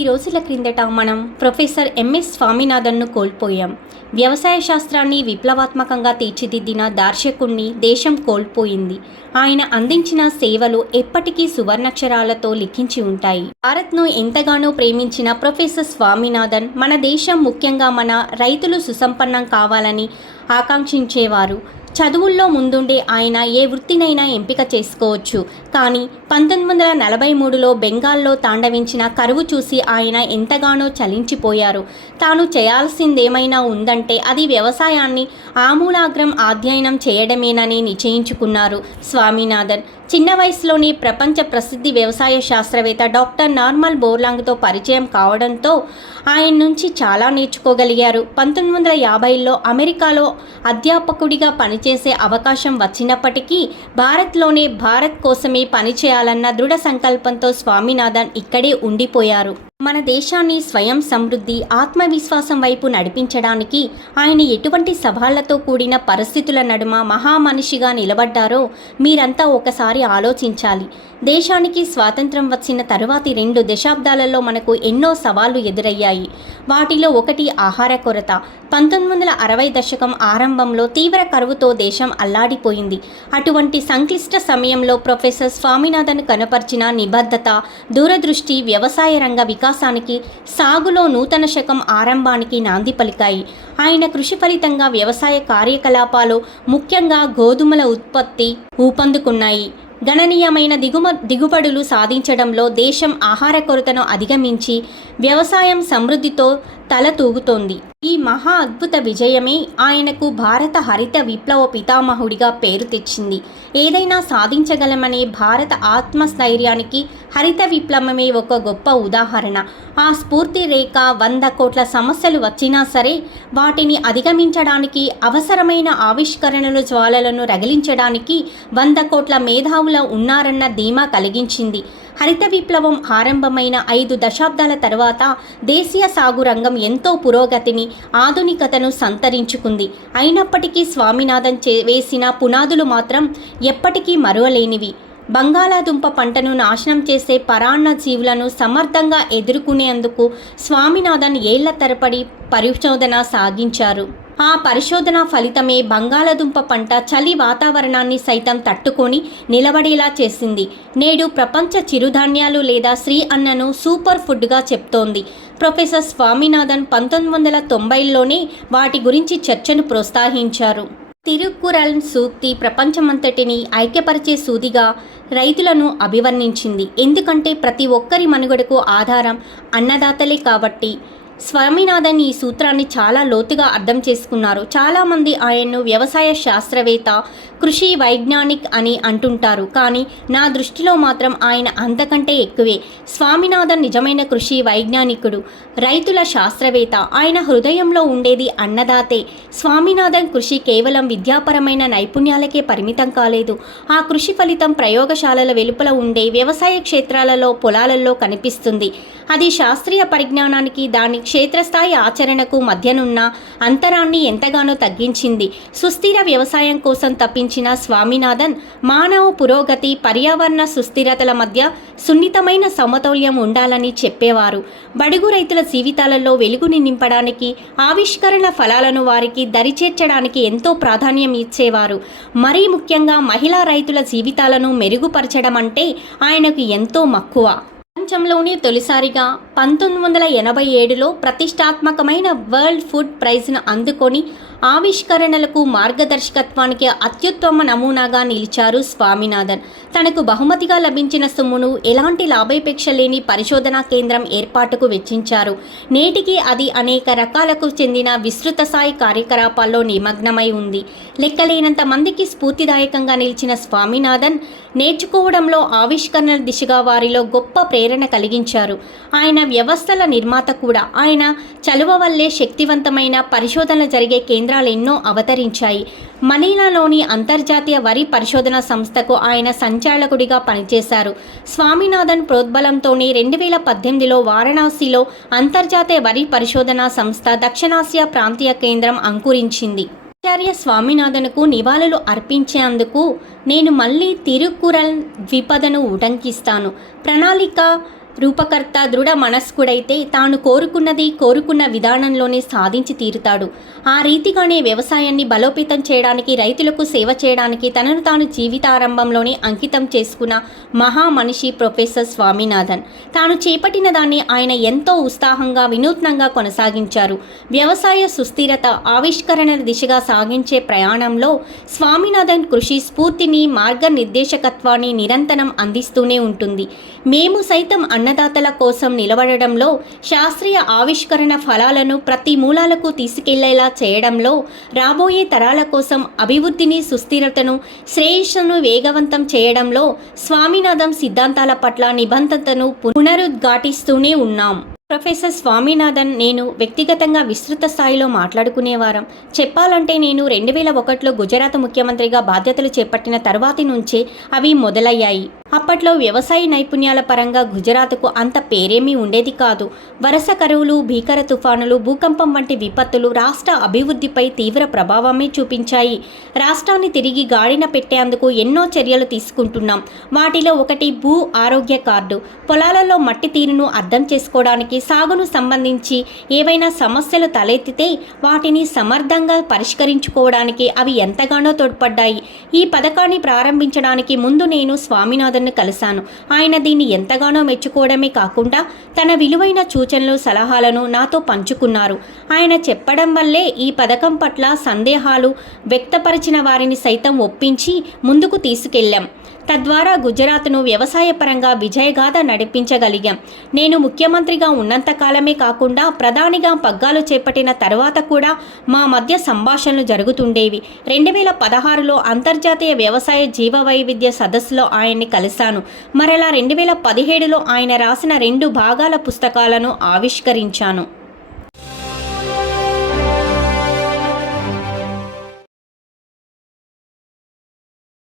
రోజుల క్రిందట మనం ప్రొఫెసర్ ఎంఎస్ స్వామినాథన్ను కోల్పోయాం. వ్యవసాయ శాస్త్రాన్ని విప్లవాత్మకంగా తీర్చిదిద్దిన దార్శకుణ్ణి దేశం కోల్పోయింది. ఆయన అందించిన సేవలు ఎప్పటికీ సువర్ణాక్షరాలతో లిఖించి ఉంటాయి. భారత్ను ఎంతగానో ప్రేమించిన ప్రొఫెసర్ స్వామినాథన్ మన దేశం, ముఖ్యంగా మన రైతులు సుసంపన్నం కావాలని ఆకాంక్షించేవారు. చదువుల్లో ముందుండే ఆయన ఏ వృత్తినైనా ఎంపిక చేసుకోవచ్చు. కానీ 1943లో బెంగాల్లో తాండవించిన కరువు చూసి ఆయన ఎంతగానో చలించిపోయారు. తాను చేయాల్సిందేమైనా ఉందంటే అది వ్యవసాయాన్ని ఆమూలాగ్రం అధ్యయనం చేయడమేనని నిశ్చయించుకున్నారు స్వామినాథన్. చిన్న వయసులోనే ప్రపంచ ప్రసిద్ధి వ్యవసాయ శాస్త్రవేత్త డాక్టర్ నార్మన్ బోర్లాంగ్తో పరిచయం కావడంతో ఆయన నుంచి చాలా నేర్చుకోగలిగారు. 1950లో అమెరికాలో అధ్యాపకుడిగా పనిచేసే అవకాశం వచ్చినప్పటికీ భారత్ కోసమే పనిచేయాలన్న దృఢ సంకల్పంతో స్వామినాథన్ ఇక్కడే ఉండిపోయారు. మన దేశాన్ని స్వయం సమృద్ధి, ఆత్మవిశ్వాసం వైపు నడిపించడానికి ఆయన ఎటువంటి సవాళ్లతో కూడిన పరిస్థితుల నడుమ మహామనిషిగా నిలబడ్డారో మీరంతా ఒకసారి ఆలోచించాలి. దేశానికి స్వాతంత్రం వచ్చిన తరువాతి 2 దశాబ్దాలలో మనకు ఎన్నో సవాళ్లు ఎదురయ్యాయి. వాటిలో ఒకటి ఆహార కొరత. 1960 దశకం ఆరంభంలో తీవ్ర కరువుతో దేశం అల్లాడిపోయింది. అటువంటి సంక్లిష్ట సమయంలో ప్రొఫెసర్ స్వామినాథన్ కనపర్చిన నిబద్ధత, దూరదృష్టి వ్యవసాయ రంగ వికాసానికి, సాగులో నూతన శకం ఆరంభానికి నాంది పలికాయి. ఆయన కృషి ఫలితంగా వ్యవసాయ కార్యకలాపాలు, ముఖ్యంగా గోధుమల ఉత్పత్తి ఊపందుకున్నాయి. గణనీయమైన దిగుబడులు సాధించడంలో దేశం ఆహార కొరతను అధిగమించి వ్యవసాయం సమృద్ధితో తల తూగుతోంది. ఈ మహా అద్భుత విజయమే ఆయనకు భారత హరిత విప్లవ పితామహుడిగా పేరు తెచ్చింది. ఏదైనా సాధించగలమనే భారత ఆత్మస్థైర్యానికి హరిత విప్లవమే ఒక గొప్ప ఉదాహరణ. ఆ స్ఫూర్తి రేఖ 100 కోట్ల సమస్యలు వచ్చినా సరే వాటిని అధిగమించడానికి, అవసరమైన ఆవిష్కరణల జ్వాలలను రగిలించడానికి 100 కోట్ల మేధావులు ఉన్నారన్న ధీమా కలిగించింది. హరిత విప్లవం ఆరంభమైన 5 దశాబ్దాల తర్వాత దేశీయ సాగు రంగం ఎంతో పురోగతిని, ఆధునికతను సంతరించుకుంది. అయినప్పటికీ స్వామినాథన్ వేసిన పునాదులు మాత్రం ఎప్పటికీ మరువలేనివి. బంగాళాదుంప పంటను నాశనం చేసే పరాన్న జీవులను సమర్థంగా ఎదుర్కొనేందుకు స్వామినాథన్ ఏళ్ల తరబడి పరిశోధన సాగించారు. ఆ పరిశోధన ఫలితమే బంగాళాదుంప పంట చలి వాతావరణాన్ని సైతం తట్టుకొని నిలబడేలా చేసింది. నేడు ప్రపంచ చిరుధాన్యాలు లేదా శ్రీ అన్నను సూపర్ ఫుడ్గా చెప్తోంది. ప్రొఫెసర్ స్వామినాథన్ 1990లోనే వాటి గురించి చర్చను ప్రోత్సహించారు. తిరుక్కురల్ సూక్తి ప్రపంచమంతటిని ఐక్యపరిచే సూదిగా రైతులను అభివర్ణించింది. ఎందుకంటే ప్రతి ఒక్కరి మనుగడకు ఆధారం అన్నదాతలే కాబట్టి. స్వామినాథన్ ఈ సూత్రాన్ని చాలా లోతుగా అర్థం చేసుకున్నారు. చాలామంది ఆయన్ను వ్యవసాయ శాస్త్రవేత్త, కృషి వైజ్ఞానిక్ అని అంటుంటారు. కానీ నా దృష్టిలో మాత్రం ఆయన అంతకంటే ఎక్కువే. స్వామినాథన్ నిజమైన కృషి వైజ్ఞానికుడు, రైతుల శాస్త్రవేత్త. ఆయన హృదయంలో ఉండేది అన్నదాతే. స్వామినాథన్ కృషి కేవలం విద్యాపరమైన నైపుణ్యాలకే పరిమితం కాలేదు. ఆ కృషి ఫలితం ప్రయోగశాలల వెలుపల ఉండే వ్యవసాయ క్షేత్రాలలో, పొలాలలో కనిపిస్తుంది. అది శాస్త్రీయ పరిజ్ఞానానికి, దాని క్షేత్రస్థాయి ఆచరణకు మధ్యనున్న అంతరాన్ని ఎంతగానో తగ్గించింది. సుస్థిర వ్యవసాయం కోసం తప్పించిన స్వామినాథన్ మానవ పురోగతి, పర్యావరణ సుస్థిరతల మధ్య సున్నితమైన సమతౌల్యం ఉండాలని చెప్పేవారు. బడుగు రైతుల జీవితాలలో వెలుగుని నింపడానికి, ఆవిష్కరణ ఫలాలను వారికి దరిచేర్చడానికి ఎంతో ప్రాధాన్యం ఇచ్చేవారు. మరీ ముఖ్యంగా మహిళా రైతుల జీవితాలను మెరుగుపరచడం అంటే ఆయనకు ఎంతో మక్కువ. ప్రపంచంలోనే తొలిసారిగా 1987లో ప్రతిష్టాత్మకమైన వరల్డ్ ఫుడ్ ప్రైజ్ను అందుకొని ఆవిష్కరణలకు, మార్గదర్శకత్వానికి అత్యుత్తమ నమూనాగా నిలిచారు స్వామినాథన్. తనకు బహుమతిగా లభించిన సొమ్మును ఎలాంటి లాభాపేక్ష లేని పరిశోధనా కేంద్రం ఏర్పాటుకు వెచ్చించారు. నేటికి అది అనేక రకాలకు చెందిన విస్తృత స్థాయి కార్యకలాపాల్లో నిమగ్నమై ఉంది. లెక్కలేనంత మందికి స్ఫూర్తిదాయకంగా నిలిచిన స్వామినాథన్ నేర్చుకోవడంలో, ఆవిష్కరణల దిశగా వారిలో గొప్ప ప్రేరణ కలిగించారు. ఆయన వ్యవస్థల నిర్మాత కూడా. ఆయన చలువ వల్లే శక్తివంతమైన పరిశోధనలు జరిగే కేంద్రాలు ఎన్నో అవతరించాయి. మనీలాలోని అంతర్జాతీయ వరి పరిశోధన సంస్థకు ఆయన సంచాలకుడిగా పనిచేశారు. స్వామినాథన్ ప్రోద్బలంతోనే 2018లో వారణాసిలో అంతర్జాతీయ వరి పరిశోధనా సంస్థ దక్షిణాసియా ప్రాంతీయ కేంద్రం అంకురించింది. ఆచార్య స్వామినాథన్కు నివాళులు అర్పించేందుకు నేను మళ్ళీ తిరుక్కురల్ ద్విపదను ఉటంకిస్తాను. ప్రణాళిక రూపకర్త దృఢ మనస్కుడైతే తాను కోరుకున్న విధానంలోనే సాధించి తీరుతాడు. ఆ రీతిగానే వ్యవసాయాన్ని బలోపేతం చేయడానికి, రైతులకు సేవ చేయడానికి తనను తాను జీవితారంభంలోనే అంకితం చేసుకున్న మహామనిషి ప్రొఫెసర్ స్వామినాథన్. తాను చేపట్టిన దాన్ని ఆయన ఎంతో ఉత్సాహంగా, వినూత్నంగా కొనసాగించారు. వ్యవసాయ సుస్థిరత, ఆవిష్కరణల దిశగా సాగించే ప్రయాణంలో స్వామినాథన్ కృషి స్ఫూర్తిని, మార్గనిర్దేశకత్వాన్ని నిరంతరం అందిస్తూనే ఉంటుంది. మేము సైతం అన్నదాతల కోసం నిలబడడంలో, శాస్త్రీయ ఆవిష్కరణ ఫలాలను ప్రతి మూలాలకు తీసుకెళ్లేలా చేయడంలో, రాబోయే తరాల కోసం అభివృద్ధిని, సుస్థిరతను, శ్రేయస్సును వేగవంతం చేయడంలో స్వామినాథన్ సిద్ధాంతాల పట్ల నిబద్ధతను పునరుద్ఘాటిస్తూనే ఉన్నాం. ప్రొఫెసర్ స్వామినాథన్ నేను వ్యక్తిగతంగా విస్తృత స్థాయిలో మాట్లాడుకునేవారం. చెప్పాలంటే నేను 2001లో గుజరాత్ ముఖ్యమంత్రిగా బాధ్యతలు చేపట్టిన తర్వాతి నుంచే అవి మొదలయ్యాయి. అప్పట్లో వ్యవసాయ నైపుణ్యాల పరంగా గుజరాత్కు అంత పేరేమీ ఉండేది కాదు. వరుస కరువులు, భీకర తుఫానులు, భూకంపం వంటి విపత్తులు రాష్ట్ర అభివృద్ధిపై తీవ్ర ప్రభావమే చూపించాయి. రాష్ట్రాన్ని తిరిగి గాడిన పెట్టేందుకు ఎన్నో చర్యలు తీసుకుంటున్నాం. వాటిలో ఒకటి భూ ఆరోగ్య కార్డు. పొలాలలో మట్టి తీరును అర్థం చేసుకోవడానికి, సాగును సంబంధించి ఏవైనా సమస్యలు తలెత్తితే వాటిని సమర్థంగా పరిష్కరించుకోవడానికి అవి ఎంతగానో తోడ్పడ్డాయి. ఈ పథకాన్ని ప్రారంభించడానికి ముందు నేను స్వామినాథన్ను కలిశాను. ఆయన దీన్ని ఎంతగానో మెచ్చుకోవడమే కాకుండా తన విలువైన సూచనలు, సలహాలను నాతో పంచుకున్నారు. ఆయన చెప్పడం వల్లే ఈ పథకం పట్ల సందేహాలు వ్యక్తపరిచిన వారిని సైతం ఒప్పించి ముందుకు తీసుకెళ్లాం. తద్వారా గుజరాత్ను వ్యవసాయపరంగా విజయగాథ నడిపించగలిగాం. నేను ముఖ్యమంత్రిగా ఉన్నంతకాలమే కాకుండా ప్రధానిగా పగ్గాలు చేపట్టిన తర్వాత కూడా మా మధ్య సంభాషణలు జరుగుతుండేవి. 2016లో అంతర్జాతీయ వ్యవసాయ జీవవైవిధ్య సదస్సులో ఆయన్ని కలిశాను. మరలా 2017లో ఆయన రాసిన 2 భాగాల పుస్తకాలను ఆవిష్కరించాను.